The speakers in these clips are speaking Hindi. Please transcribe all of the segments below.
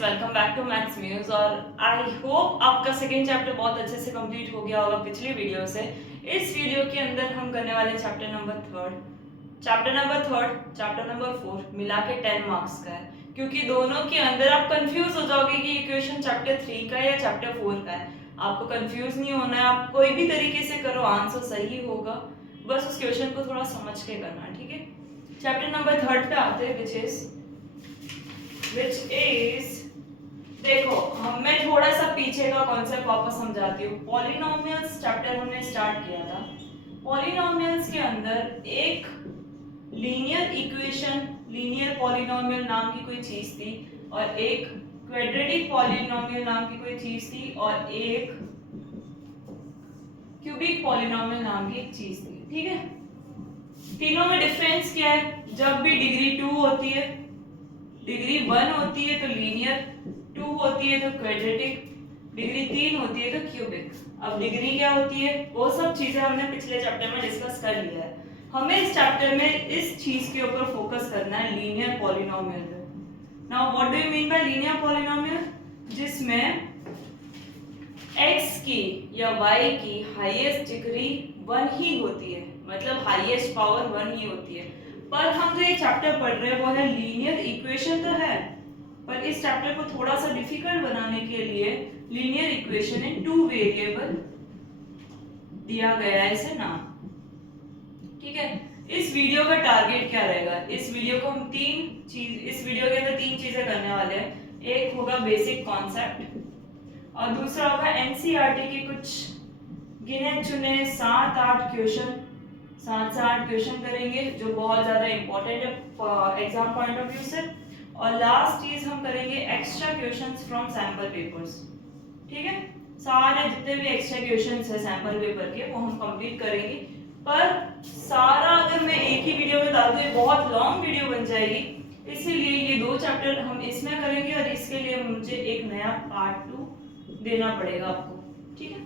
Welcome back to Maths Muse. और आई होप आपका सेकेंड चैप्टर बहुत अच्छे से कंप्लीट हो गया होगा पिछली वीडियो से। इस वीडियो के अंदर हम करने वाले chapter number third, chapter number 4 मिला के 10 मार्क्स का है, क्योंकि दोनों के अंदर आप कंफ्यूज हो जाओगे कि ये क्वेश्चन चैप्टर 3 का है या चैप्टर 4 का है। आपको कंफ्यूज नहीं होना है, आप कोई भी तरीके से करो आंसर सही होगा, बस उस क्वेश्चन को थोड़ा समझ के करना, ठीक है। चैप्टर नंबर 3 पे आते हैं, which is देखो मैं थोड़ा सा पीछे का कॉन्सेप्ट वापस समझाती हूँ। पॉलिनोमियल्स चैप्टर हमने स्टार्ट किया था। पॉलिनोमियल्स के अंदर एक लीनियर इक्वेशन, लीनियर पॉलिनोमियल नाम की कोई चीज थी, और एक क्वाड्रेटिक पॉलिनोमियल नाम की कोई चीज थी, और एक क्यूबिक पॉलिनोमियल नाम की एक चीज थी, ठीक है। तीनों में डिफरेंस क्या है? जब भी डिग्री 2 होती है, डिग्री 1 होती है तो लीनियर, 2 होती है तो क्वाड्रेटिक, डिग्री 3 होती है तो क्यूबिक। अब डिग्री क्या होती है वो सब चीजें हमने पिछले चैप्टर में डिस्कस कर लिया है। हमें इस चैप्टर में इस चीज के ऊपर फोकस करना है, लीनियर पॉलिनोमियल पे। Now what do you mean by linear polynomial? जिसमें x की या y की हाईएस्ट डिग्री 1 ही होती है, मतलब हाईएस्ट पावर 1 ही होती है। पर हम जो ये चैप्टर पढ़ रहे हैं वो है लीनियर इक्वेशन तो है, पर इस चैप्टर को थोड़ा सा डिफिकल्ट बनाने के लिए लीनियर इक्वेशन इन 2 वेरिएबल दिया गया है इसे नाम, ठीक है। इस वीडियो का टारगेट क्या रहेगा? इस वीडियो को हम इस वीडियो के अंदर 3 चीजें करने वाले हैं। एक होगा बेसिक कॉन्सेप्ट, और दूसरा होगा एनसीईआरटी के कुछ गिने चुने 7-8 क्वेश्चन, 7 से 8 क्वेश्चन करेंगे जो बहुत ज्यादा इंपॉर्टेंट है एग्जाम पॉइंट ऑफ व्यू से। और लास्ट चीज हम करेंगे extra questions from sample papers, ठीक है। सारे जितने भी एक्स्ट्रा क्वेश्चंस है सैंपल पेपर के वो हम कंप्लीट करेंगे। पर सारा अगर मैं एक ही वीडियो में डाल दूं ये बहुत लॉन्ग वीडियो बन जाएगी, इसीलिए ये 2 चैप्टर हम इसमें करेंगे, और इसके लिए मुझे एक नया पार्ट 2 देना पड़ेगा आपको, ठीक है।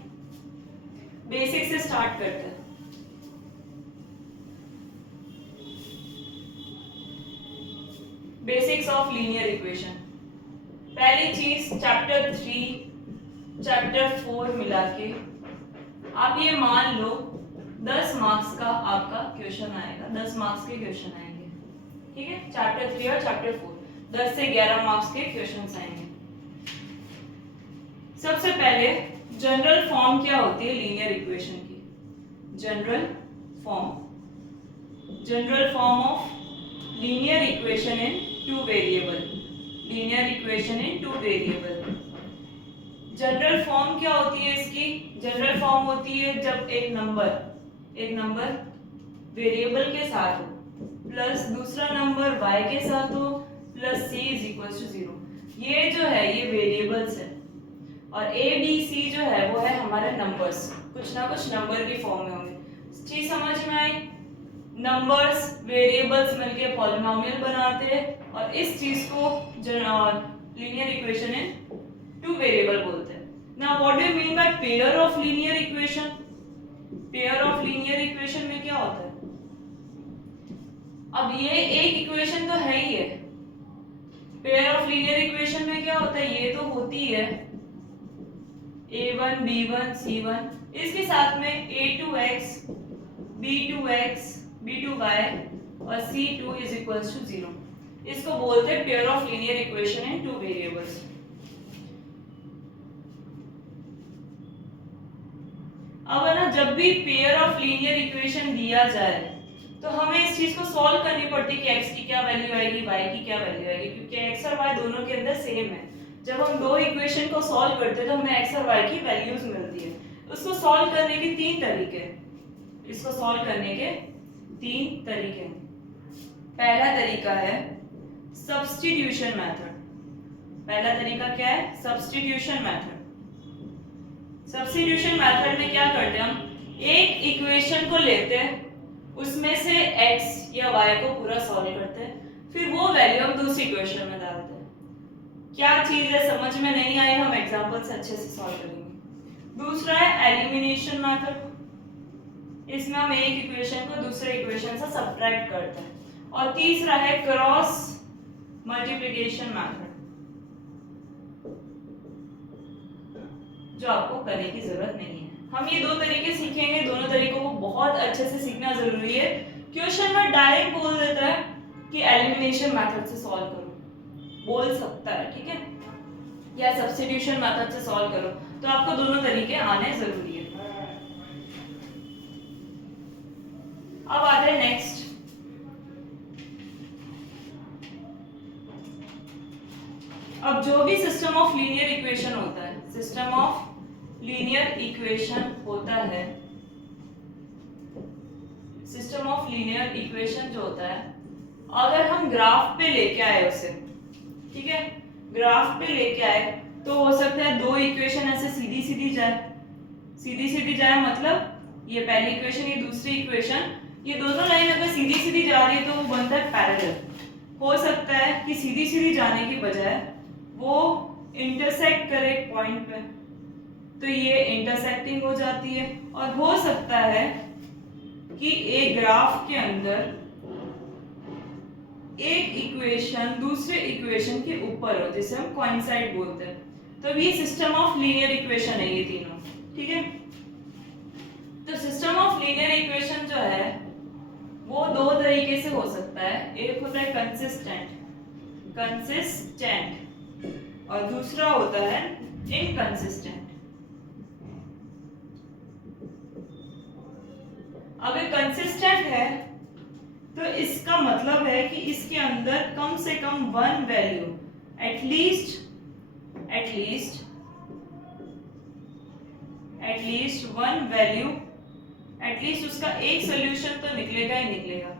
बेसिक से स्टार्ट करते हैं। Basics of linear equation. पहली चीज चैप्टर 3 चैप्टर 4 मिला के आप ये मान लो 10 मार्क्स का आपका क्वेश्चन आएगा, 10 मार्क्स के क्वेश्चन आएंगे, ठीक है। चैप्टर 3 और चैप्टर 4 10 से 11 मार्क्स के क्वेश्चन आएंगे। सबसे पहले जनरल फॉर्म क्या होती है लीनियर इक्वेशन की? General form of linear equation in 2 variable, linear equation in 2 variable. General form क्या होती है इसकी? जनरल फॉर्म होती है जब एक नंबर वेरिएबल के साथ हो, प्लस दूसरा नंबर y के साथ हो, plus c is equal to 0। ये जो है ये वेरिएबल्स है, और a b c जो है वो है हमारे नंबर्स, कुछ ना कुछ नंबर की फॉर्म में होंगे। चीज समझ में आई? नंबर्स वेरिएबल्स मिलके पॉलिनोमियल बनाते हैं, और इस चीज को लीनियर इक्वेशन इन 2 वेरिएबल बोलते हैं। Now what do you mean by pair of linear equation? Pair of linear equation में क्या होता है? अब ये एक इक्वेशन तो है ही है, पेयर ऑफ लीनियर इक्वेशन में क्या होता है? ये तो होती है a1 b1 c1, इसके साथ में a2x b2x b2y और c2 इज इक्वल्स टू 0। इसको बोलते हैं pair of linear equation in 2 variables. अब है ना, जब भी पेयर ऑफ लीनियर इक्वेशन दिया जाए तो हमें इस चीज को सॉल्व करनी पड़ती है कि x की क्या वैल्यू आएगी, y की क्या वैल्यू आएगी, क्योंकि x और y दोनों के अंदर सेम है। जब हम 2 इक्वेशन को सॉल्व करते हैं तो हमें x और y की वैल्यूज मिलती है। उसको सॉल्व करने के 3 तरीके, इसको सॉल्व करने के 3 तरीके। पहला तरीका है सब्स्टिट्यूशन मेथड। पहला तरीका क्या है? Substitution method. सब्स्टिट्यूशन मेथड में क्या करते हैं? हम एक इक्वेशन को लेते हैं, उसमें से x या y को पूरा सॉल्व करते हैं, फिर वो वैल्यू हम दूसरी इक्वेशन में डालते हैं। क्या चीज है समझ में नहीं आई, हम एग्जांपल से अच्छे से सॉल्व करेंगे। दूसरा है एलिमिनेशन मेथड, इसमें हम एक इक्वेशन को दूसरे इक्वेशन से सब्ट्रैक्ट करते हैं। और तीसरा है क्रॉस मल्टीप्लिकेशन मेथड। जो आपको करने की जरूरत नहीं है। हम ये दो तरीके सीखेंगे, दोनों तरीकों को बहुत अच्छे से सीखना जरूरी है। क्वेश्चन में डायरेक्ट बोल देता है कि एलिमिनेशन मेथड से सॉल्व करो, बोल सकता है, ठीक है, या सब्स्टिट्यूशन मेथड से सॉल्व करो, तो आपको दोनों तरीके आने जरूरी है। अब आते हैं नेक्स्ट। अब जो भी सिस्टम ऑफ लीनियर इक्वेशन होता है, सिस्टम ऑफ लीनियर इक्वेशन होता है, सिस्टम ऑफ लीनियर इक्वेशन जो होता है, अगर हम ग्राफ पे लेके आए उसे, ठीक है, ग्राफ पे लेके आए तो हो सकता है दो इक्वेशन ऐसे सीधी सीधी जाए, सीधी सीधी जाए मतलब ये पहली इक्वेशन ये दूसरी इक्वेशन, ये दोनों लाइन अगर सीधी सीधी जा रही है तो वो बनता है पैरेलल। हो सकता है कि सीधी सीधी जाने की बजाय वो इंटरसेक्ट करे एक पॉइंट पे, तो ये इंटरसेक्टिंग हो जाती है। और हो सकता है कि एक ग्राफ के अंदर एक इक्वेशन दूसरे इक्वेशन के ऊपर हो, जिसे हम कोइंसाइड बोलते हैं, तो ये सिस्टम ऑफ लीनियर इक्वेशन है ये तीनों, ठीक है। तो सिस्टम ऑफ लीनियर इक्वेशन जो है वो दो तरीके से हो सकता है, एक होता है कंसिस्टेंट, कंसिस्टेंट, और दूसरा होता है इनकंसिस्टेंट। अगर कंसिस्टेंट है तो इसका मतलब है कि इसके अंदर कम से कम one value, at least one value, at least उसका एक सोल्यूशन तो निकलेगा ही निकलेगा,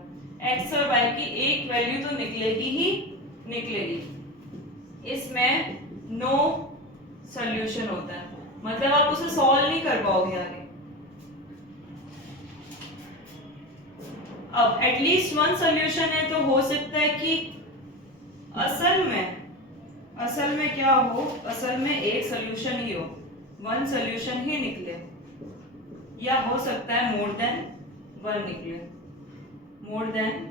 एक्स और वाई की एक वैल्यू तो निकलेगी ही निकलेगी। इसमें नो सोल्यूशन होता है, मतलब आप उसे सॉल्व नहीं कर पाओगे आगे। अब एटलीस्ट वन सोल्यूशन है तो हो सकता है कि असल में क्या हो, असल में एक सोल्यूशन ही हो, वन सोल्यूशन ही निकले, या हो सकता है मोर देन वन निकले, मोर देन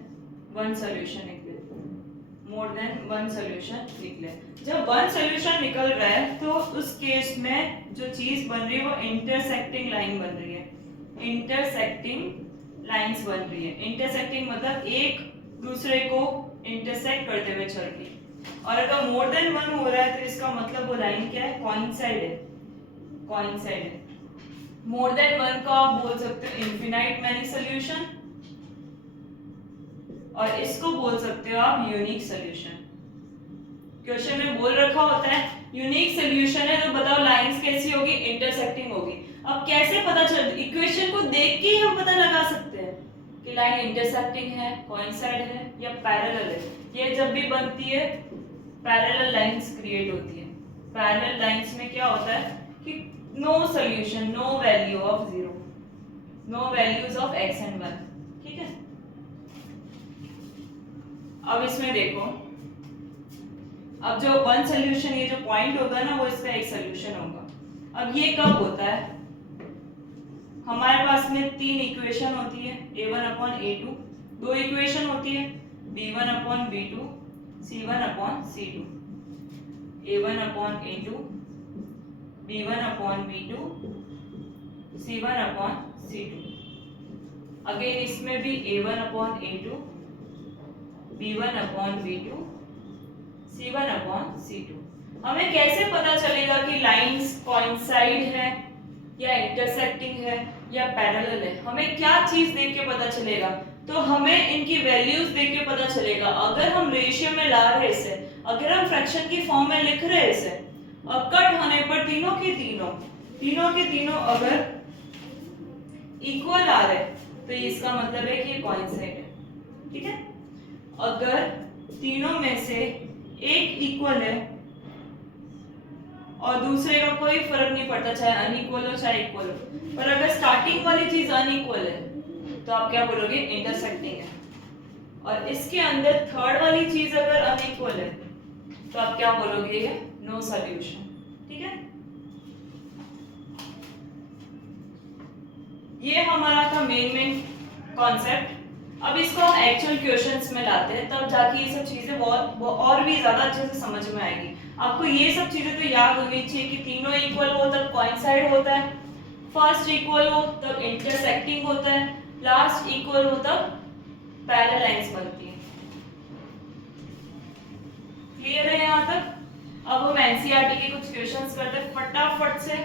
वन सोल्यूशन निकले, मोर देन वन सोल्यूशन निकले। जब वन सोल्यूशन निकल रहा है तो उस केस में जो चीज बन रही है वो इंटरसेक्टिंग लाइन बन रही है, इंटरसेक्टिंग लाइंस बन रही है। इंटरसेक्टिंग मतलब एक दूसरे को इंटरसेक्ट करते हुए चल रही है। और अगर मोर देन वन हो रहा है तो इसका मतलब वो लाइन क्या है, कोइंसाइड है, कोइंसाइड है। मोर देन वन का आप बोल सकते हो इनफिनाइट मैनी सॉल्यूशन, और इसको बोल सकते हो आप यूनिक सॉल्यूशन। क्वेश्चन में बोल रखा होता है यूनिक सॉल्यूशन है, तो बताओ लाइंस कैसी होगी, इंटरसेक्टिंग होगी। अब कैसे पता चल, इक्वेशन को देख के ही हम पता लगा सकते हैं कि लाइन इंटरसेक्टिंग है, कोइंसाइड है या पैरेलल है। ये जब भी बनती है पैरेलल लाइंस क्रिएट होती है। पैरेलल लाइंस में क्या होता है कि no solution, no value of zero, no values of x and one, ठीक है। अब इसमें देखो, अब जो वन सॉल्यूशन, ये जो पॉइंट होगा ना वो इसका एक सॉल्यूशन होगा। अब ये कब होता है, हमारे पास में तीन इक्वेशन होती है, a1 अपॉन a2, दो इक्वेशन होती है b1 upon b2, c1 upon c2, a1 upon a2, b1 upon b2, c1 upon c2। Again इसमें भी a1 upon a2, b1 upon b2, c1 upon c2। हमें कैसे पता चलेगा कि लाइंस कोइंसाइड है या इंटरसेक्टिंग है या पैरेलल है? हमें क्या चीज देख के पता चलेगा? तो हमें इनकी वैल्यूज देख के पता चलेगा। अगर हम रेशियो में ला रहे इसे, अगर हम फ्रैक्शन की फॉर्म में लिख रहे इसे, और कट होने पर तीनों के तीनों अगर इक्वल आ रहे तो इसका मतलब है कि ये कोइंसाइड है, ठीक है। अगर तीनों में से एक इक्वल है और दूसरे का कोई फर्क नहीं पड़ता, चाहे अनइक्वल हो चाहे इक्वल हो, पर अगर स्टार्टिंग वाली चीज अनइक्वल है तो आप क्या बोलोगे, इंटरसेक्टिंग है। और इसके अंदर थर्ड वाली चीज अगर अनइक्वल है तो आप क्या बोलोगे, ये नो सॉल्यूशन, ठीक है। ये हमारा था मेन कॉन्सेप्ट। अब इसको हम एक्चुअल क्वेश्चंस में लाते हैं, तब जाके ये सब चीजें बहुत और भी ज्यादा अच्छे से समझ में आएगी। आपको ये सब चीजें तो याद होनी चाहिए कि तीनों इक्वल हो तब कोइंसाइड होता है, फर्स्ट इक्वल हो तब इंटरसेक्टिंग होता है, लास्ट इक्वल हो तब पैरेलल लाइंस बनती है। क्लियर है यहाँ तक? अब हम एनसीईआरटी के कुछ क्वेश्चंस करते हैं फटाफट से।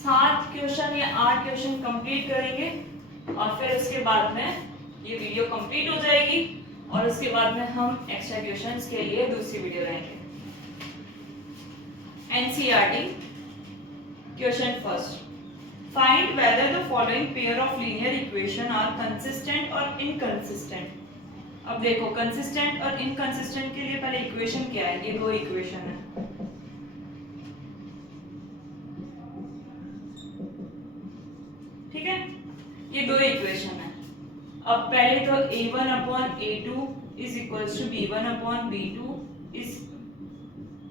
7 क्वेश्चन या 8 क्वेश्चन कंप्लीट करेंगे और फिर उसके बाद में ये वीडियो कंप्लीट हो जाएगी और उसके बाद में हम एक्स्ट्रा क्वेश्चंस के लिए दूसरी वीडियो लाएंगे। NCERT question first, find whether the following pair of linear equation are consistent और इनकंसिस्टेंट। अब देखो कंसिस्टेंट और इनकंसिस्टेंट के लिए पहले इक्वेशन क्या है, ये दो इक्वेशन है। ठीक है, ये दो इक्वेशन है। अब पहले तो a1 upon a2 is equals to b1 upon b2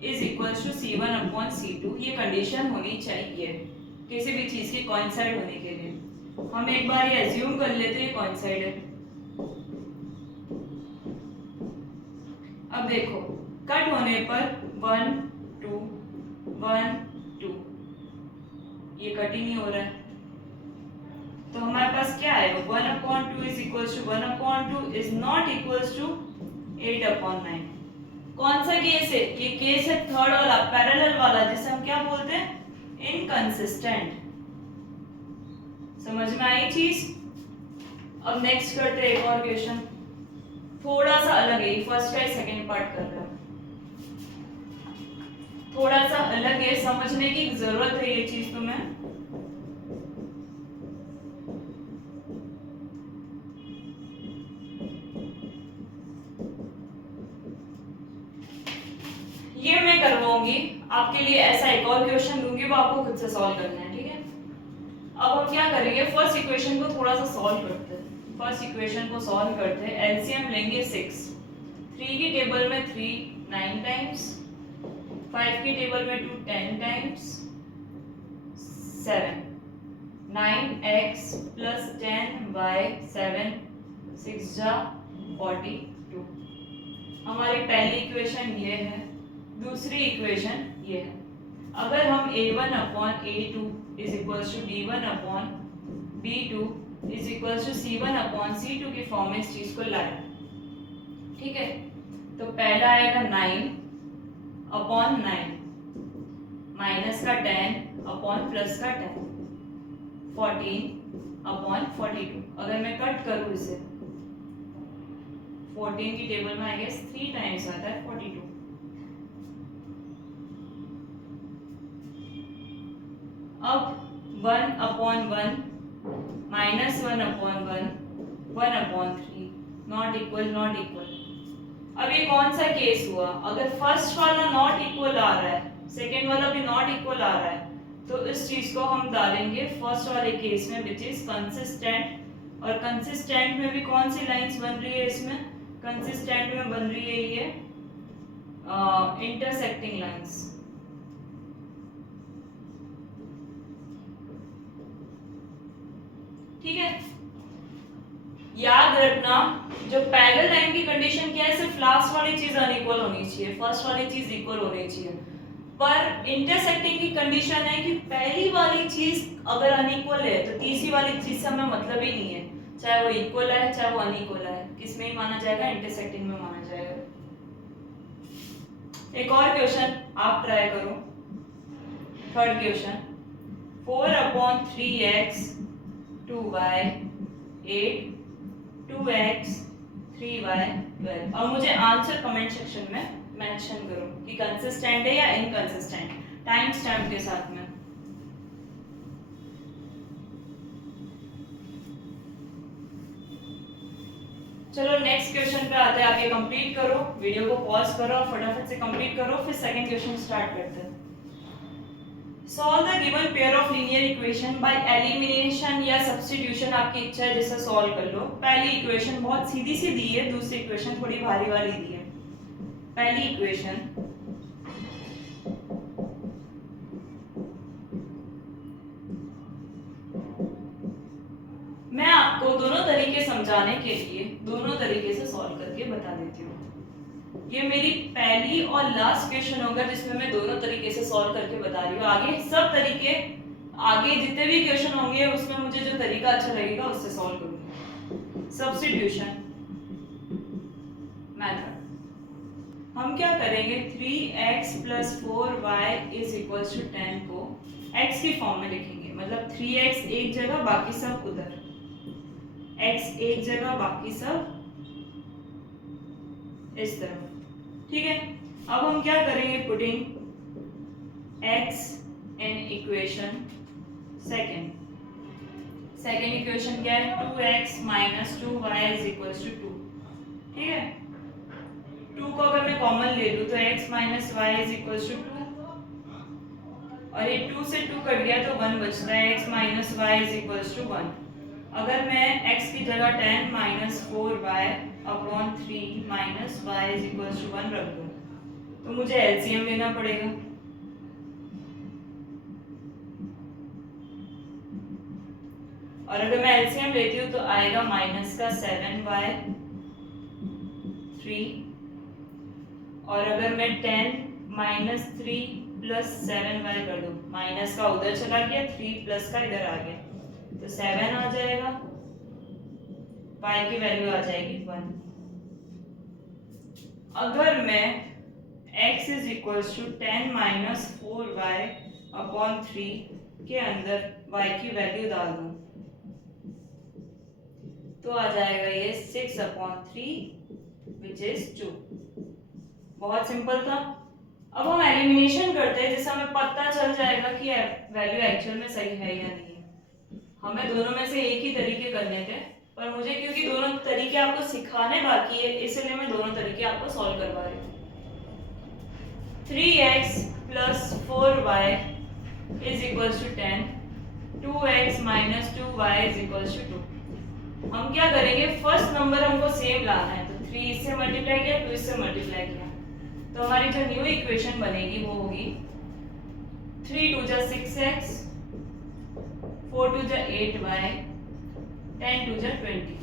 is equals to c1 upon c2, ये कंडीशन होनी चाहिए किसी भी चीज के कोइंसाइड होने के लिए। हम एक बार ये एज्यूम कर लेते हैं कोइंसाइड है। अब देखो कट होने पर 1 2 1 2 ये कट ही नहीं हो रहा है, तो हमारे पास क्या है 1 upon 2 is equals to 1 upon 2 is not equals to 8 upon 9। कौन सा केस है? ये केस है थर्ड वाला, पैरेलल वाला, जिसे हम क्या बोलते हैं इनकंसिस्टेंट। समझ में आई चीज? अब नेक्स्ट करते हैं एक और क्वेश्चन, थोड़ा सा अलग है, फर्स्ट का ही सेकंड पार्ट कर रहा हूं, थोड़ा सा अलग है, समझने की जरूरत है ये चीज तुम्हें। ये मैं करवाऊंगी आपके लिए, ऐसा एक और क्वेश्चन दूंगी, वो आपको खुद से सॉल्व करना है। ठीक है, अब हम क्या करेंगे, फर्स्ट इक्वेशन को थोड़ा सा सॉल्व करते हैं। फर्स्ट इक्वेशन को सॉल्व करते हैं, एलसीएम लेंगे 6, 3 की टेबल में 3 9 टाइम्स, 5 की टेबल में 2 10 टाइम्स, 7 9x प्लस 10y 7 6 जा 42। हमारी पहली इक्वेशन ये है, दूसरी इक्वेशन ये है। अगर हम a1 upon a2 is equals to b1 upon b2 is equals to c1 upon c2 के फॉर्म में इस चीज को लाए, ठीक है, तो पहला आएगा 9 अपॉन 9 माइनस का 10 अपॉन प्लस का 10 14 अपॉन 42। अगर मैं कट करूं इसे, 14 की टेबल में आई गेस 3 टाइम्स आता है 42। अब 1 upon 1 minus 1 upon 1 1 upon 3 not equal not equal. अब ये कौन सा केस हुआ? अगर फर्स्ट वाला नॉट इक्वल आ रहा है, सेकेंड वाला भी नॉट इक्वल आ रहा है, तो इस चीज को हम डालेंगे फर्स्ट वाले केस में विच इज कंसिस्टेंट। और कंसिस्टेंट में भी कौन सी लाइंस बन रही है इसमें? कंसिस्टेंट में बन रही है ये इंटरसेक्टिंग लाइंस। ठीक है, याद रखना जो पैरेलल लाइन की कंडीशन क्या है, सिर्फ लास्ट वाली चीज अनइक्वल होनी चाहिए, फर्स्ट वाली चीज इक्वल होनी चाहिए। पर इंटरसेक्टिंग की कंडीशन है कि पहली वाली चीज अगर अनइक्वल है तो तीसरी वाली चीज से हमें मतलब ही नहीं है, चाहे वो इक्वल है चाहे वो अनइक्वल है, किस में ही माना जाएगा? इंटरसेक्टिंग में माना जाएगा। एक और क्वेश्चन आप ट्राई करो, third question, 4 upon 3x 2y 8 2x 3y 12। और मुझे आंसर कमेंट सेक्शन में मेंशन करो कि कंसिस्टेंट है या इनकंसिस्टेंट, टाइम स्टैम्प के साथ में। चलो नेक्स्ट क्वेश्चन पे आते हैं, आप ये कंप्लीट करो, वीडियो को पॉज करो और फटाफट से कंप्लीट करो, फिर सेकंड क्वेश्चन स्टार्ट करते हैं। Solve the given pair of linear equation by elimination या सब्स्टिट्यूशन, आपकी इच्छा है जिससे सॉल्व कर लो। पहली इक्वेशन बहुत सीधी सी दी है, दूसरी इक्वेशन थोड़ी भारी वाली दी है। पहली इक्वेशन, मैं आपको दोनों तरीके समझाने के लिए दोनों तरीके से सॉल्व करके बता देती हूँ। ये मेरी पहली और लास्ट क्वेश्चन होगा जिसमें मैं दोनों तरीके से सॉल्व करके बता रही हूँ। आगे सब तरीके, आगे जितने भी क्वेश्चन होंगे उसमें मुझे जो तरीका अच्छा लगेगा उससे सॉल्व करूंगी। सब्स्टिट्यूशन मेथड हम क्या करेंगे, 3x + 4y = 10 को x की फॉर्म में लिखेंगे। मतलब 3x एक जगह बाकी सब उधर, x एक जगह बाकी सब इस तरफ, ठीक है। अब हम क्या करेंगे, putting x in equation second equation क्या है, 2x - 2y = 2, ठीक है। 2 को अगर मैं कॉमन ले लूं तो x - y = 2, और ये 2 से 2 कट गया तो 1 बचता है, x - y = 1। अगर मैं x की जगह 10 - 4y / 3 - y = 1 रख दूं तो मुझे एलसीएम लेना पड़ेगा। और अगर मैं एलसीएम लेती हूँ तो आएगा -7y 3, और अगर मैं 10 - 3 + 7y कर दूं, माइनस का उधर चला गया, 3 प्लस का इधर आ गया तो 7 आ जाएगा, y की वैल्यू आ जाएगी 1। अगर मैं x = 10 - 4y / 3 के अंदर y की वैल्यू डाल दूं तो आ जाएगा ये 6/3 विच इज 2। बहुत सिंपल था। अब हम एलिमिनेशन करते हैं जिससे हमें पता चल जाएगा कि वैल्यू एक्चुअल में सही है या नहीं है। हमें दोनों में से एक ही तरीके करने थे, पर मुझे क्योंकि दोनों तरीके आपको सिखाने बाकी है इसलिए मैं दोनों तरीके आपको सॉल्व करवा रही हूँ। 3x + 4y = 10, 2x - 2y = 2। हम क्या करेंगे, फर्स्ट नंबर हमको सेम लाना है, तो 3 इससे मल्टीप्लाई किया, 2 इससे मल्टीप्लाई किया, तो हमारी जो न्यू इक्वेशन बनेगी वो होगी 3 × 2 = 6x, 4 × 2 = 8y, 10 × 2 = 20।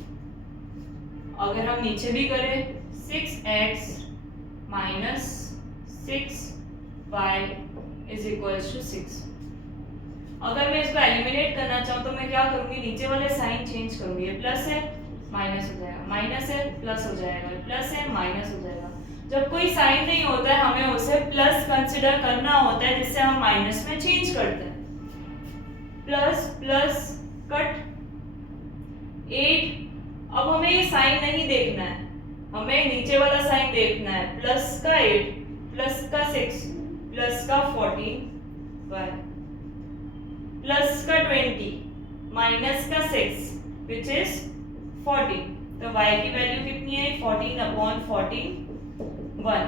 अगर हम नीचे भी करें 6x - 6y = 6। अगर मैं इसको एलिमिनेट करना चाहूँ तो मैं क्या करूँगी, नीचे वाले साइन चेंज करूँगी, ये प्लस है माइनस हो जाएगा, माइनस है प्लस हो जाएगा, प्लस है माइनस हो जाएगा। जब कोई साइन नहीं होता है हमें उसे प्लस कंसिडर करना होता है जिससे हम माइनस में चेंज करते हैं। Plus plus cut 8। अब हमें ये साइन नहीं देखना है, हमें नीचे वाला साइन देखना है, प्लस का 8 प्लस का 6 प्लस का 14y प्लस का 20 माइनस का 6 विच इज 14। तो y की वैल्यू कितनी है, 14/14 1।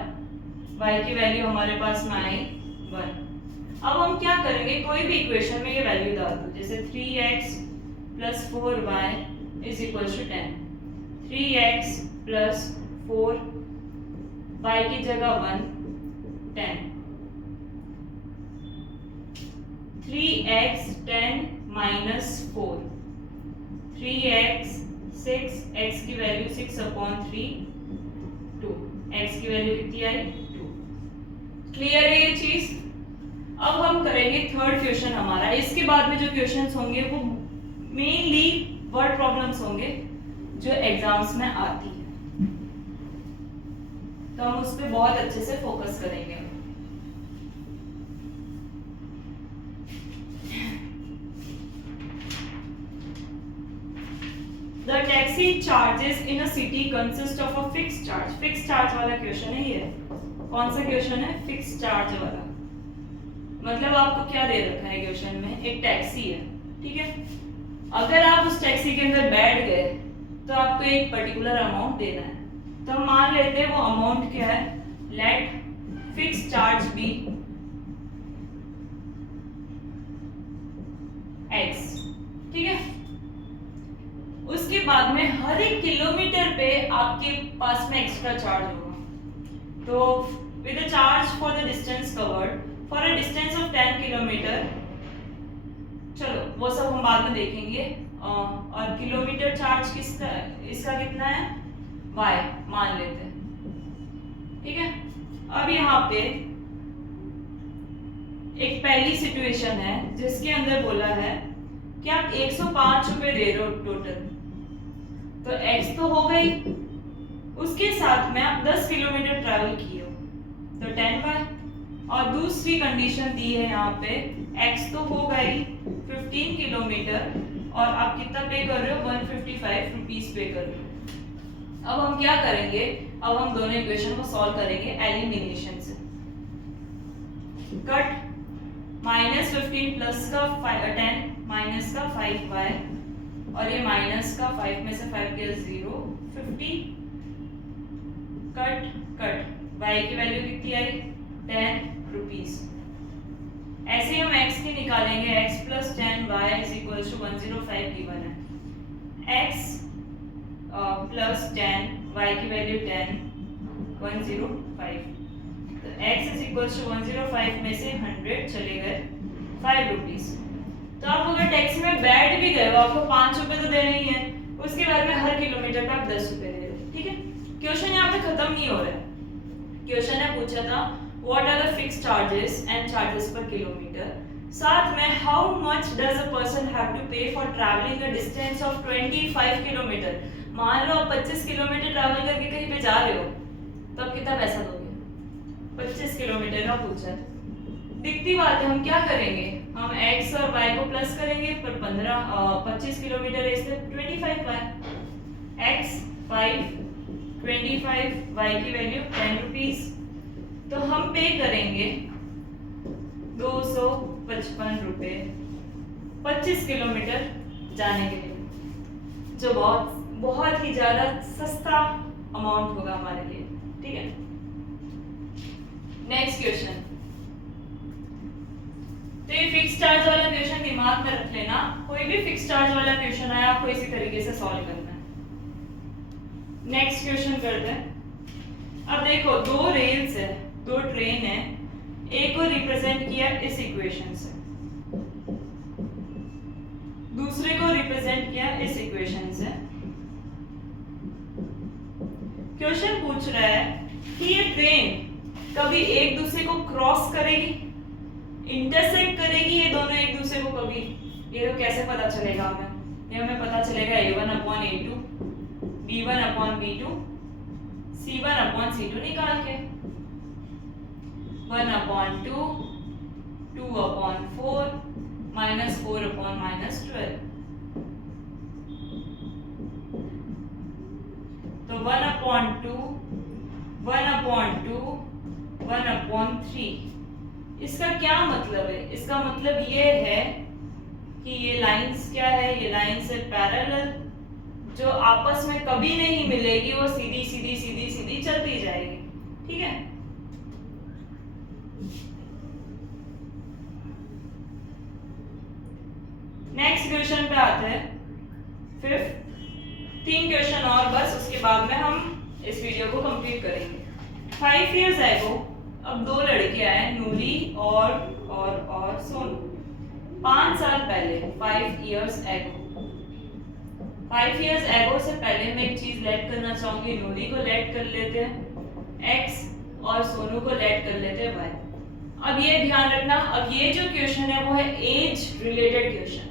y की वैल्यू हमारे पास में आई 1। अब हम क्या करेंगे, कोई भी इक्वेशन में ये वैल्यू डाल दो, जैसे 3x + 4y = 10, 3x + 4 y की जगह 1 10, 3x 10 - 4, 3x 6, x की वैल्यू 6/3 2, x की वैल्यू कितनी आई 2। क्लियर है ये चीज। अब हम करेंगे थर्ड क्वेश्चन हमारा। इसके बाद में जो क्वेश्चंस होंगे वो मेनली वर्ड प्रॉब्लम्स होंगे जो एग्जाम्स में आती है, तो हम उस पर बहुत अच्छे से फोकस करेंगे। The taxi charges in a city consist of a fixed charge। fixed charge वाला क्वेश्चन है ये। कौन सा क्वेश्चन है, फिक्स चार्ज वाला। मतलब आपको क्या दे रखा है क्वेश्चन में, एक टैक्सी है, ठीक है। अगर आप उस टैक्सी के अंदर बैठ गए तो आपको एक पर्टिकुलर अमाउंट देना है। तो हम मान लेते हैं वो अमाउंट क्या है, let fix charge be x, ठीक है। उसके बाद में हर एक किलोमीटर पे आपके पास में एक्स्ट्रा चार्ज होगा। तो with the charge for the distance covered for a distance of 10 kilometre, चलो वो सब हम बाद में देखेंगे। और किलोमीटर चार्ज किसका, इसका कितना है y मान लेते हैं, ठीक है। अब यहाँ पे एक पहली सिचुएशन है जिसके अंदर बोला है कि आप 105 रुपए दे रहे हो टोटल, तो x तो हो गई, उसके साथ में आप 10 किलोमीटर ट्रैवल किए हो तो 10y, और दूसरी कंडीशन दी है यहाँ पे x तो हो गई 15 किलोमीटर और आप कितना पे कर रहे हो 155 रुपीस पे कर रहे हो। अब हम क्या करेंगे, अब हम दोनों इक्वेशन को सॉल्व करेंगे एलिमिनेशन से। कट -15 प्लस का 10 माइनस का 5y और ये माइनस का 5 में से 5 गया 0, 50 कट कट y की वैल्यू कितनी आई 10 रुपीस। ऐसे हम x की निकालेंगे, x plus 10y is equal to 105 given है, x प्लस 10 y की वैल्यू 10 105, तो x इज इक्वल टू 105 में से 100 चले गए 5 रुपीस। तो आप अगर टैक्सी में बैठ भी गए हो आपको 5 रुपए तो देने ही है, उसके बाद में हर किलोमीटर पे आप 10 रुपए दे रहे हो। ठीक है, क्वेश्चन यहाँ पे खत्म नहीं हो रहा है। क्वेश्चन ने पूछा था what are the fixed charges and charges per kilometre, साथ में how much does a person have to pay for travelling a distance of 25 kilometre. मान लो आप 25 किलोमीटर ट्रैवल करके कहीं पे जा रहे हो तो आप कितना पैसा दोगे, 25 किलोमीटर का पूछा है। दिखती बात है, हम क्या करेंगे, हम x और y को प्लस करेंगे, पर 25 किलोमीटर है इसलिए 25y, x 5 25 y की वैल्यू 10 रुपीस, तो हम पे करेंगे 255 रुपए 25 किलोमीटर जाने के लिए, जो बहुत ही ज्यादा सस्ता अमाउंट होगा हमारे लिए। ठीक है, नेक्स्ट क्वेश्चन। तो ये फिक्स चार्ज वाला क्वेश्चन दिमाग में रख लेना, कोई भी फिक्स चार्ज वाला क्वेश्चन आया आपको इसी तरीके से सॉल्व करना है। नेक्स्ट क्वेश्चन करते हैं। अब देखो दो रेल्स है, दो ट्रेन है, एक को रिप्रेजेंट किया इस इक्वेशन से, दूसरे को रिप्रेजेंट किया इस इक्वेशन से। क्वेश्चन पूछ रहा है कि ये ट्रेन कभी एक दूसरे को क्रॉस करेगी, इंटरसेक्ट करेगी ये दोनों एक दूसरे को कभी, ये तो कैसे पता चलेगा हमें, ये हमें पता चलेगा a1/a2 b1/b2 c1/c2 निकाल के, 1/2 2/4 -4/-12, तो 1/2 1/2 1/3। इसका क्या मतलब है, इसका मतलब ये है कि ये लाइंस क्या है, ये लाइंस है पैरेलल, जो आपस में कभी नहीं मिलेगी, वो सीधी सीधी सीधी सीधी चलती जाएगी। ठीक है, नेक्स्ट क्वेश्चन पे आते हैं, फिफ्थ। 3 क्वेश्चन और बस, उसके बाद में हम इस वीडियो को कंप्लीट करेंगे। 5 years ago, अब दो लड़कियां हैं, नूरी और सोनू। 5 साल पहले, 5 years ago, 5 years ago से पहले मैं एक चीज लेट करना चाहूंगी, नूरी को लेट कर लेते हैं x और सोनू को लेट कर लेते हैं y। अब ये ध्यान रखना, अब ये जो क्वेश्चन है वो है एज रिलेटेड क्वेश्चन,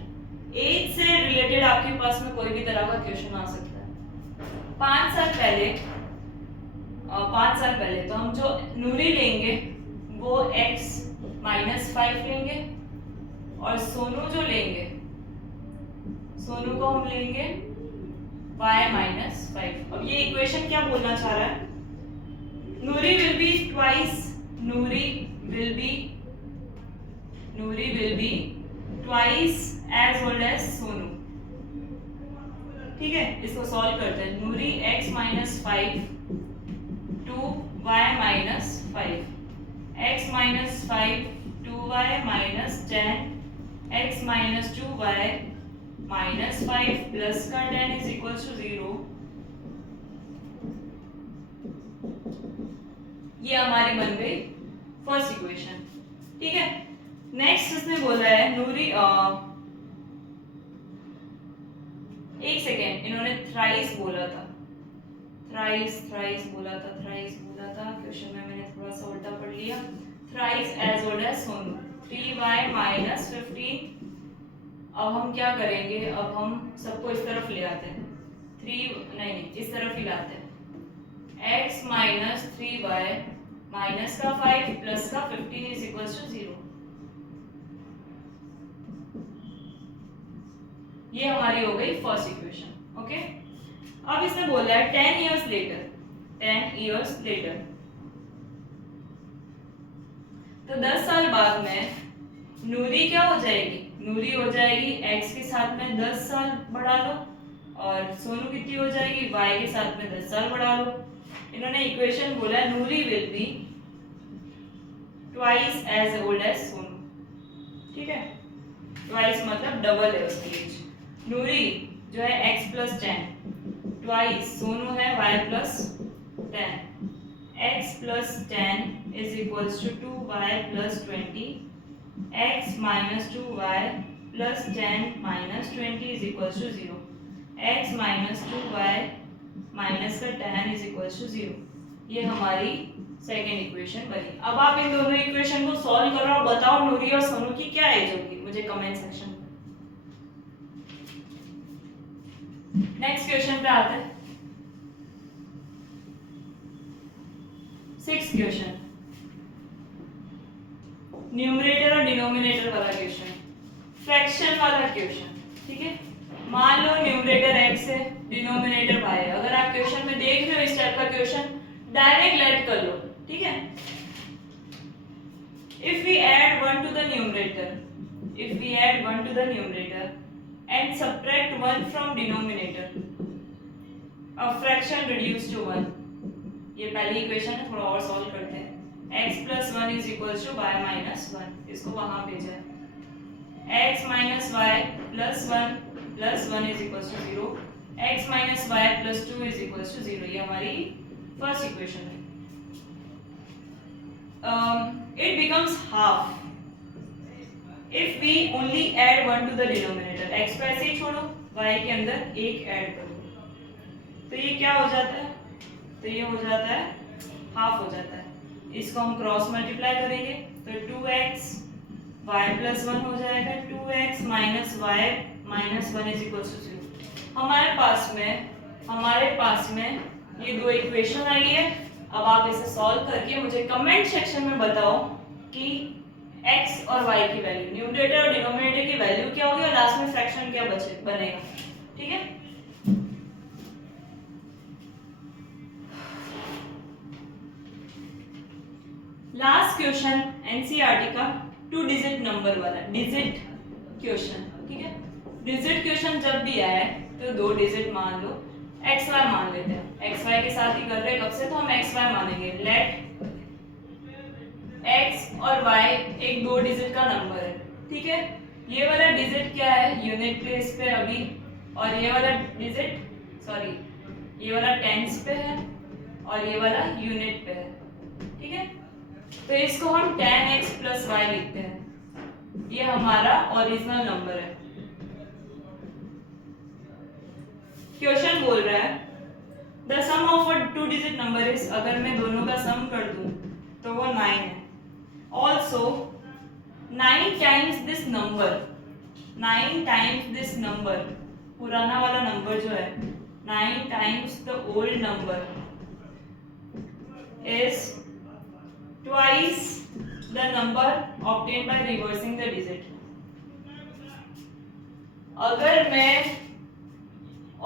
एज से रिलेटेड आपके पास में कोई भी तरह का क्वेश्चन आ सकता है। 5 साल पहले, 5 साल पहले तो हम जो नूरी लेंगे वो x -5 लेंगे, और सोनू जो लेंगे, सोनू को हम लेंगे y -5। अब ये इक्वेशन क्या बोलना चाह रहा है, Noori will be twice, Noori will be twice as old as Sonu. ठीक है, इसको सॉल्व करते हैं। Noori x -5 to y -5, x -5 to y -10, x -2y -5 plus का 10 इज इक्वल टू 0। ये हमारी बन गई फर्स्ट इक्वेशन। ठीक है, नेक्स्ट उसने बोला है नूरी, एक सेकेंड, इन्होंने थ्राइस बोला था, थ्राइस थ्राइस बोला था, थ्राइस बोला था, क्वेश्चन में मैंने थोड़ा सा उल्टा पढ़ लिया। Thrice as old as Sonu, 3y minus 15। अब हम क्या करेंगे, अब हम सबको इस तरफ ले आते हैं, 3 नहीं इस तरफ ही लाते हैं, x माइनस 3y माइनस का 5 प्लस का 15 इज इक्वल्स टू 0। ये हमारी हो गई फर्स्ट इक्वेशन। ओके, अब इसने बोला है 10 इयर्स लेटर, 10 इयर्स लेटर, तो 10 साल बाद में नूरी क्या हो जाएगी, नूरी हो जाएगी x के साथ में 10 साल बढ़ा लो, और सोनू कितनी हो जाएगी, y के साथ में 10 साल बढ़ा लो। इन्होंने इक्वेशन बोला है Noori will be twice as old as Sonu. ठीक है, ट्वाइस मतलब डबल है उसकी एज। नूरी जो है x प्लस 10, ट्वाइस सोनू है y plus 10, x plus 10 is equals to 2y plus 20, x minus 2y plus 10 minus 20 is equals to 0, x minus 2y minus का 10 इज इक्वल्स टू 0। ये हमारी सेकेंड इक्वेशन बनी। अब आप इन दोनों इक्वेशन को सॉल्व करो और बताओ नूरी और सोनू की क्या एज होगी, मुझे कमेंट सेक्शन में। नेक्स्ट क्वेश्चन पे आते हैं, 6th क्वेश्चन, न्यूमरेटर और डिनोमिनेटर वाला क्वेश्चन, फ्रैक्शन वाला क्वेश्चन। ठीक है, मान लो न्यूमरेटर x है, डिनोमिनेटर y है। अगर आप क्वेश्चन में देख रहे हो इस टाइप का क्वेश्चन, डायरेक्ट लेट कर लो। ठीक है, if we add 1 to the numerator, if we add 1 to the numerator and subtract 1 from denominator, a fraction reduced to 1। ये पहली इक्वेशन है, थोड़ा और सॉल्व करते हैं। x plus 1 is equals to y minus 1, इसको वहां भेजा है। x minus y plus 1 is equals to 0, x minus y plus 2 is equals to 0। ये हमारी फर्स्ट इक्वेशन है। It becomes half if we only add 1 to the denominator। x को ऐसे ही छोड़ो, y के अंदर एक ऐड करो, तो ये क्या हो जाता है, तो ये हो जाता है हाफ हो जाता है। इसको हम क्रॉस मल्टीप्लाई करेंगे तो 2x y प्लस 1 हो जाएगा, 2x minus y minus 1 is equal to 0। हमारे पास में ये दो इक्वेशन आई है। अब आप इसे सॉल्व करके मुझे कमेंट सेक्शन में बताओ कि x और y की वैल्यू, न्यूमरेटर और डिनोमिनेटर की वैल्यू क्या होगी और लास्ट में फ्रैक्शन क्या बनेगा। ठीक है, लास्ट क्वेश्चन एनसीईआरटी का 2 डिजिट नंबर वाला डिजिट क्वेश्चन। ठीक है, डिजिट क्वेश्चन जब भी आए तो 2 डिजिट मान लो, xy मान लेते हैं, xy के साथ ही कर रहे हैं कब से, तो हम xy मानेंगे। लेट x और y एक 2 डिजिट का नंबर है। ठीक है, ये वाला डिजिट क्या है, यूनिट प्लेस पे अभी, और ये वाला डिजिट सॉरी ये वाला टेंस पे है और ये वाला यूनिट पे है। ठीक है, तो इसको हम 10x प्लस y लिखते हैं, ये हमारा ओरिजिनल नंबर है। क्वेश्चन बोल रहा है the sum of a 2 digit number is, अगर मैं दोनों का सम कर दूं तो वो 9 है। Also 9 times this number, 9 times this number, पुराना वाला नंबर जो है 9 times the old number is twice the number obtained by reversing the digit। अगर मैं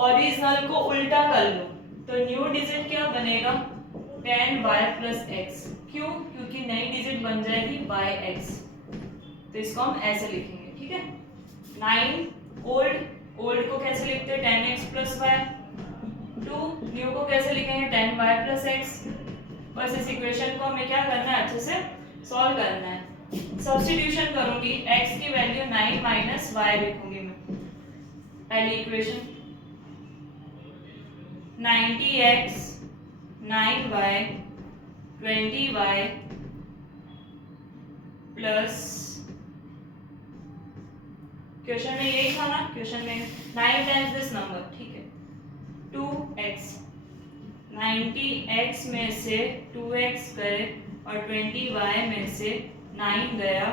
ओरिजिनल को उल्टा कर लूं तो न्यू डिजिट क्या बनेगा, 10y plus x। क्यों, क्योंकि नई डिजिट बन जाएगी yx, तो इसको हम ऐसे लिखेंगे। ठीक है, 9 ओल्ड को कैसे लिखते हैं, 10x plus y, 2 न्यू को कैसे लिखेंगे, 10y plus x। बस इस इक्वेशन को हमें क्या करना है, अच्छे से सॉल्व करना है। सब्स्टिट्यूशन करूंगी, x की वैल्यू 9 माइनस y लिखूंगी मैं। पहली equation 90x 9y 20y plus, question में यही था ना, क्वेश्चन में 9 टाइम्स दिस नंबर। ठीक है, 2x 90x में से 2x गए और 20y में से 9 गया।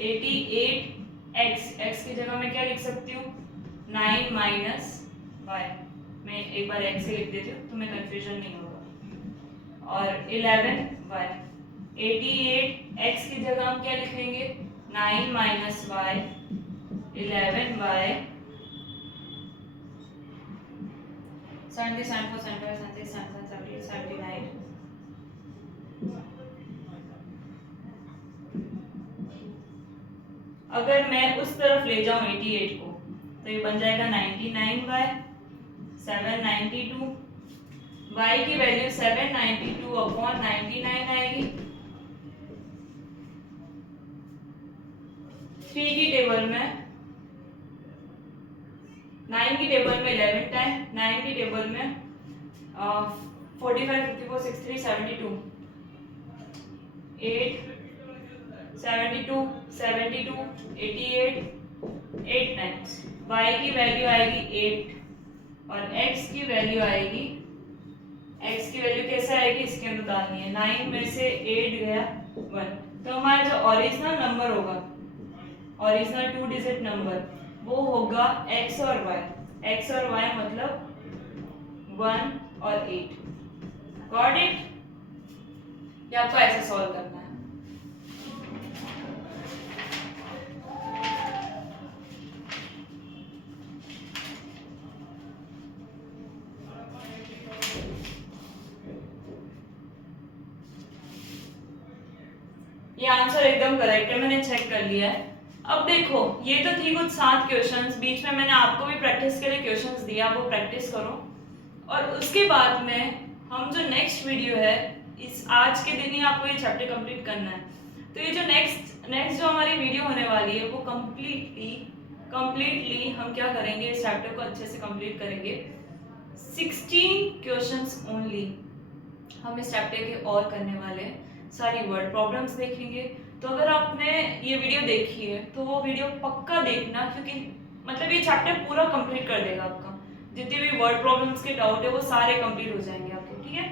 88x, x की जगह मैं क्या लिख सकती हूँ 9 माइनस y, मैं एक बार x से लिख देती हूँ तो मैं कंफ्यूजन नहीं होगा। और 11y, 88x की जगह हम क्या लिखेंगे 9 माइनस y, 11y, 70, 74, 75, 76, 77, 78, 79। अगर मैं उस तरफ ले जाऊं 88 को तो ये बन जाएगा 99y, 792, y की वैल्यू 792 अपॉन 99 आएगी। 3 की टेबल में 9 की टेबल में 11 टाइम, 9 की टेबल में 45, 54, 63, 72, 8, 72, 72, 88, 8 टाइम्स। y की वैल्यू आएगी 8 और x की वैल्यू आएगी, x की वैल्यू कैसे आएगी इसके अंदर डालनी है। 9 में से 8 गया 1, तो हमारा जो ओरिजिनल नंबर होगा, ओरिजिनल 2 डिजिट नंबर, वो होगा x और y। x और y मतलब 1 और 8। Got it? ये आपको ऐसे सॉल्व करना है। ये आंसर एकदम करेक्ट है, मैंने चेक कर लिया है। अब देखो ये तो थी कुछ 7 क्वेश्चंस, बीच में मैंने आपको भी प्रैक्टिस के लिए क्वेश्चंस दिया, वो प्रैक्टिस करो। और उसके बाद में हम जो नेक्स्ट वीडियो है, इस आज के दिन ही आपको ये चैप्टर कंप्लीट करना है। तो ये जो नेक्स्ट जो हमारी वीडियो होने वाली है वो कंप्लीटली हम क्या करेंगे, इस चैप्टर को अच्छे से कंप्लीट करेंगे। 16 क्वेश्चंस ओनली हम इस चैप्टर के और करने वाले हैं। सारी वर्ड प्रॉब्लम्स देखेंगे। तो अगर आपने ये वीडियो देखी है तो वो वीडियो पक्का देखना, क्योंकि मतलब ये चैप्टर पूरा कंप्लीट कर देगा आपका। जितने भी वर्ड प्रॉब्लम्स के डाउट है वो सारे कंप्लीट हो जाएंगे आपके, ठीक है।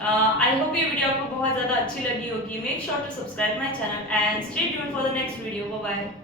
आई होप ये वीडियो आपको बहुत ज़्यादा अच्छी लगी होगी। Make sure to subscribe my channel and stay tuned for the next video. Bye bye.